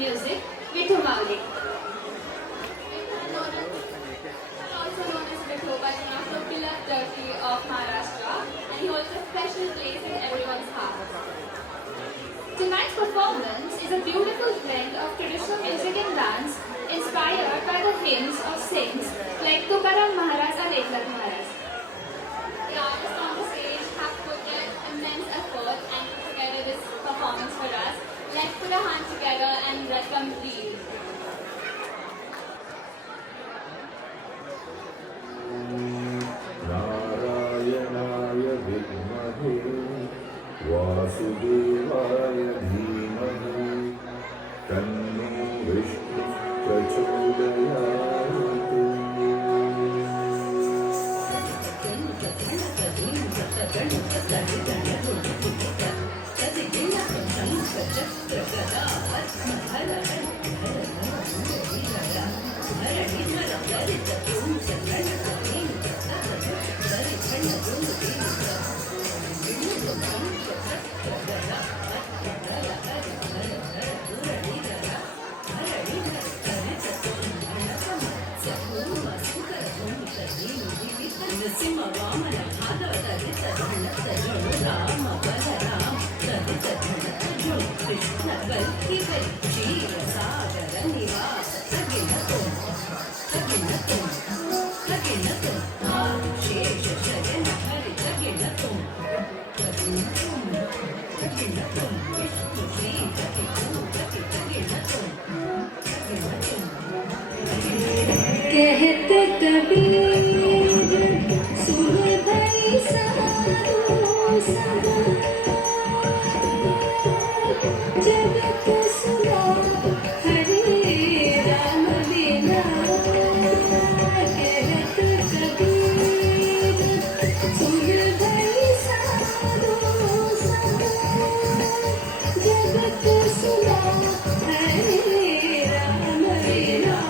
music, Vithu Mauli. Also known as Vithoba, is one of the beloved deity of Maharashtra, and he holds a special place in everyone's heart. Tonight's performance is a beautiful blend of traditional music and dance inspired by the hymns of saints like Tukaram Maharaj and Eknath Maharaj. The artists on the stage have put their immense effort and put together this performance for us. Let's put our hands together and welcome these. नारायणाय विद्महे वासुदेवाय धीमहि तन्नो विष्णुः प्रचोदयात्। कहते कबीर सुन भई साधु संग जगत सुना हरे राम बिना कहते कबीर सुन भई साधु संग जगत सुना हरे राम बिना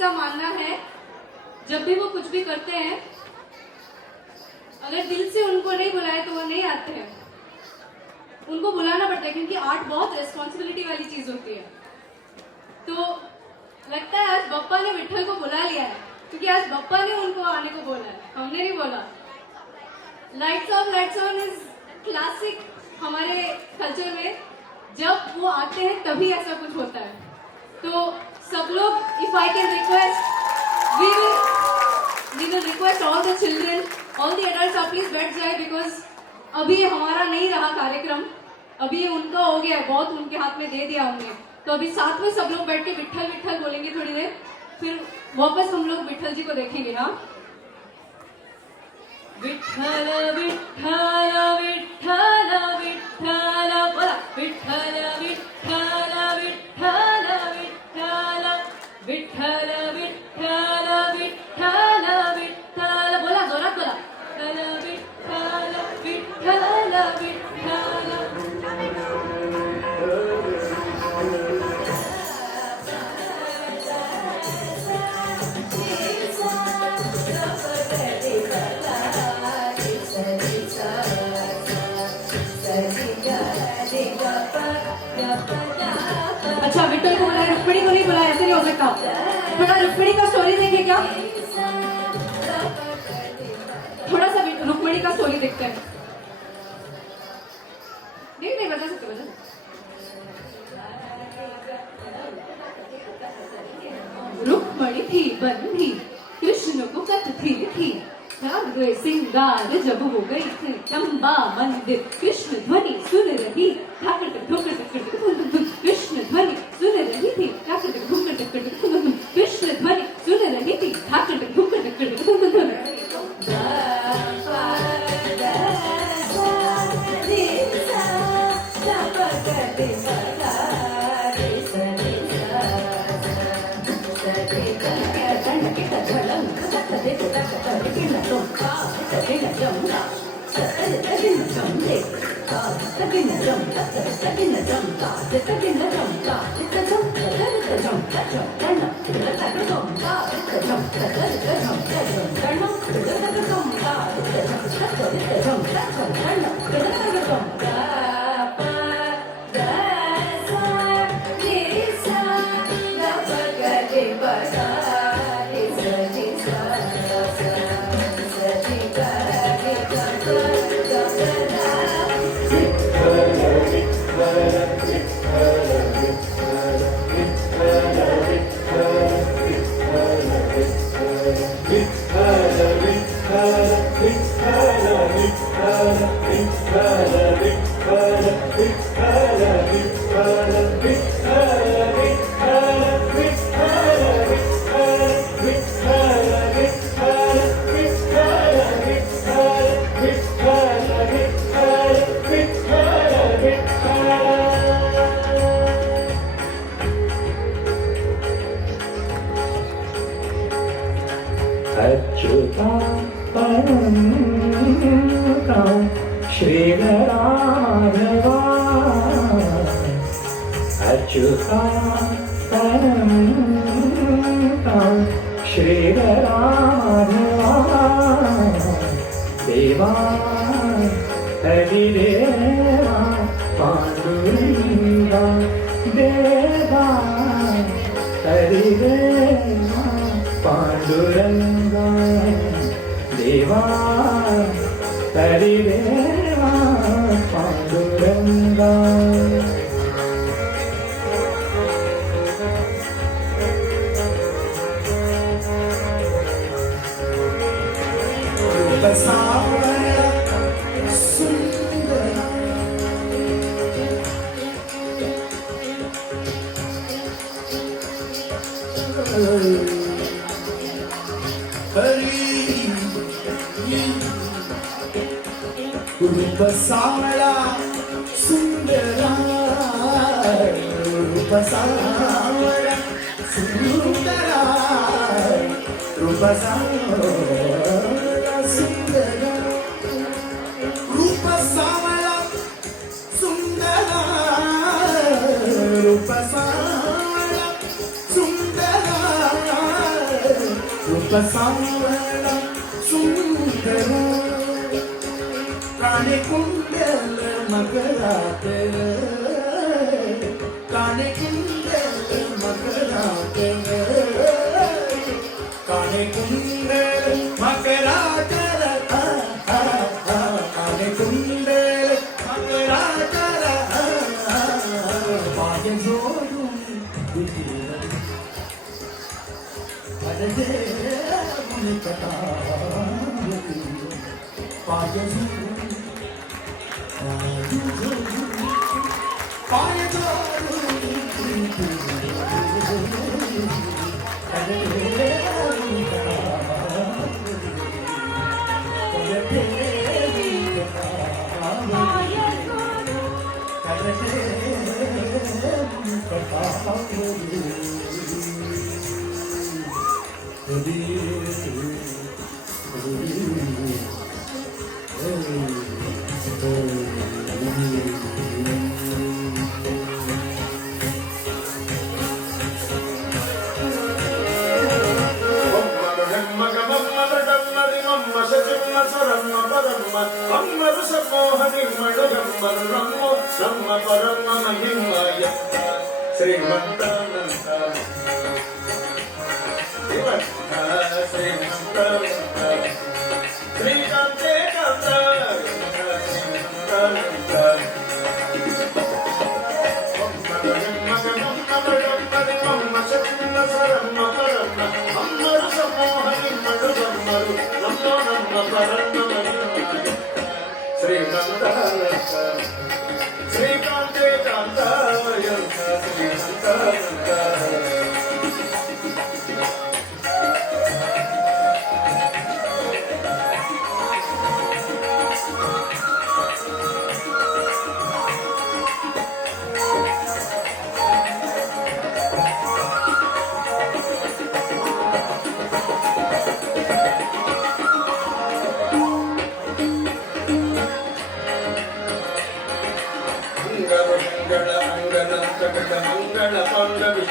का मानना है जब भी वो कुछ भी करते हैं, अगर दिल से उनको नहीं बुलाए तो वो नहीं आते हैं। उनको बुलाना पड़ता है क्योंकि आर्ट बहुत रिस्पॉन्सिबिलिटी वाली चीज होती है। तो लगता है आज बप्पा ने विठल को बुला लिया है क्योंकि आज बप्पा ने उनको आने को बोला है, हमने नहीं बोला। लाइट्स ऑन इज क्लासिक हमारे कल्चर में। जब वो आते हैं तभी ऐसा कुछ होता है। तो सब लोग, if I can request, we will request all the children, all the adults are please बैठ जाए बिकॉज अभी ये हमारा नहीं रहा कार्यक्रम, अभी ये उनका हो गया है, बहुत उनके हाथ में दे दिया हमने। तो अभी साथ में सब लोग बैठ के विठल विठल बोलेंगे थोड़ी देर, फिर वापस हम लोग विठल जी को देखेंगे ना। विठल विठल विठल विठल बोला, विठल विठल विठल विठल विठल विठल विठल विठल बोला, जोरात बोला, विठल विठल विठल अच्छा, विठल को बुलाया, रुक्मिणी को नहीं बुलाया, ऐसे नहीं हो सकता। थोड़ा रुक्मिणी का स्टोरी देखें क्या? थोड़ा सा रुक्मिणी का स्टोरी देखते हैं। नहीं बता सकते, बता सकते। रुक्मिणी थी बंधी, कृष्ण को कथ थी लिखी, सिंगार जब हो गई थी चंबा मंदिर, कृष्ण ध्वनि सुन रही ठाकर ठोकर कृष्ण ध्वनि सुन रही थी ठाकर ठोकर कृष्ण ध्वनि सुन रही थी ठाकर ठोकर देवा हरिदेवा पांडुरंगा देवा हरिदेवा पांडुरंगा देवा हरिदेवा पांडुरंगा रूप सावळा सुंदरा रूप सावळा सुंदरा रूप सावळा सुंदरा रूप सावळा सुंदरा रूप सावळा सुंदरा रूप सावळा सुंदर काने कुंडल मकरात काने कुंडल मकरात काने कुंडल मकरात काने कुंडल मकरात पाय जोडून श्रीकांते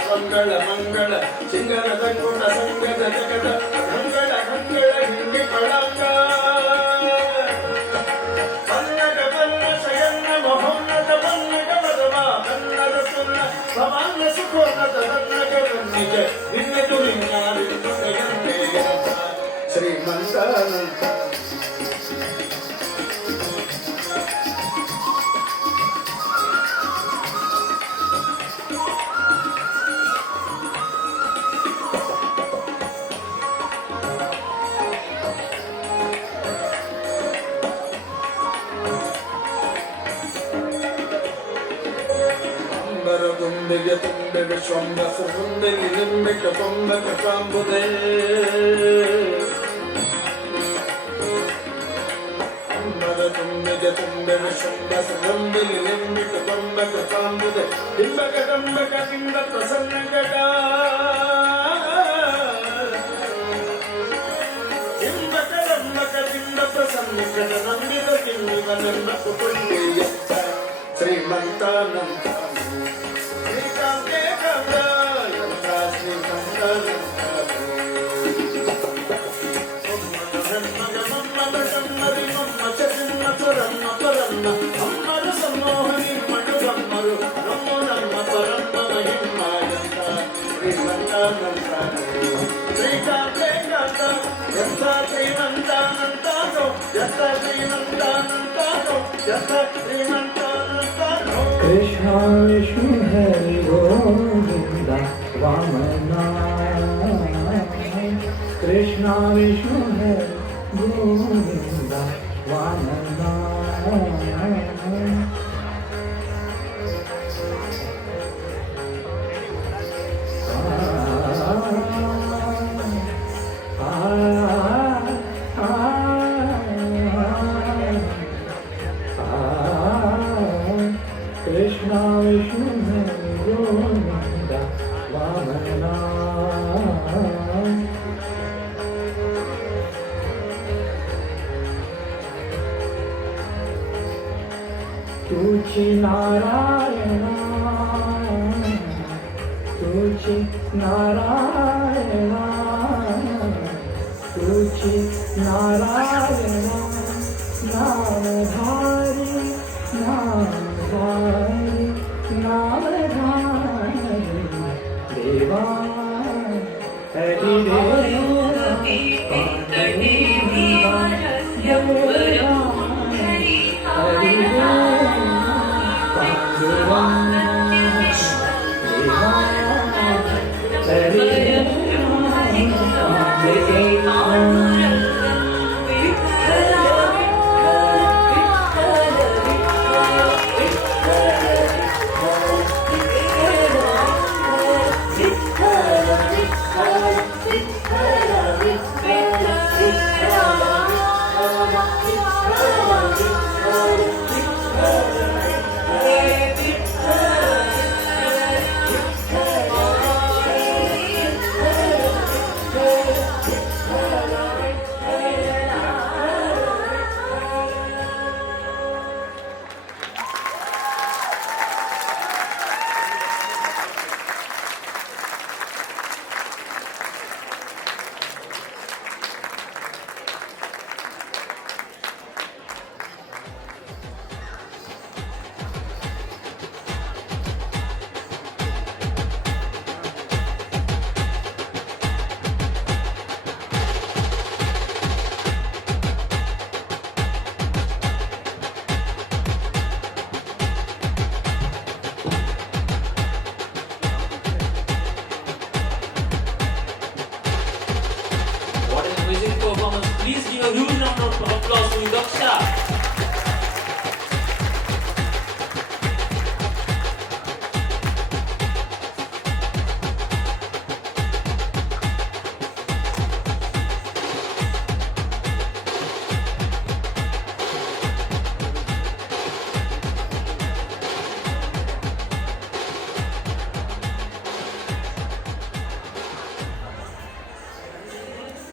ಮಂಗಳ ಮಂಗಳ ಸಿಂಗರದ ಗುಣ ಸಂಗದ ಜಗದ ಮಂಗಳ ಮಂಗಳ ಹಿಂದಿ ಪಳಂಗ ಪನ್ನಗ ಪನ್ನ ಶಯನ್ನ ಮಹೋನ್ನತ ಪನ್ನಗ ವದವ ಕನ್ನಡ ಸುನ್ನ ಭವಾನ ಸುಖೋನ್ನತ ಪನ್ನಗ ನಿಜ ನಿನ್ನ ತುಳಿಂಗಾರಿದ್ದು ಶ್ರೀಮಂತಾನಂತ ತುಂಬಿಗೆ ತುಂಬೆ ವಿಶ್ವಂಬಸ ತುಂಬೆ ನಿಲಿಂಬಿಕ ಕೊಂಬಕ ಕಾಂಬುದೇ ಅಂಬರ ತುಂಬಿಗೆ ತುಂಬೆ ವಿಶ್ವಂಬಸ ತುಂಬೆ ನಿಲಿಂಬಿಕ ಕೊಂಬಕ ಕಾಂಬುದೇ ಡಿಂಬಕ ದಂಬಕ ದಿಂದ ಪ್ರಸನ್ನಗಡ ಡಿಂಬಕ ದಂಬಕ ದಿಂದ ಪ್ರಸನ್ನಗಡ ನಂಬಿದ ಕಿಂಬಿವನೆಂಬ ಕುಟುಂಬೀಯ ಶ್ರೀಮಂತಾನಂತ कृष्ण विष्णु हरि गोविंद वामना कृष्ण विष्णु हरि गोविंद वामना कृष्ण विष्णु हरि गोविंद वामना तुझी नारायण तुझी नारायण तुझे नारायण नामधारी नामधारी नामधारी देवा Hari What an amazing performance. Please give a huge round of applause to Daksha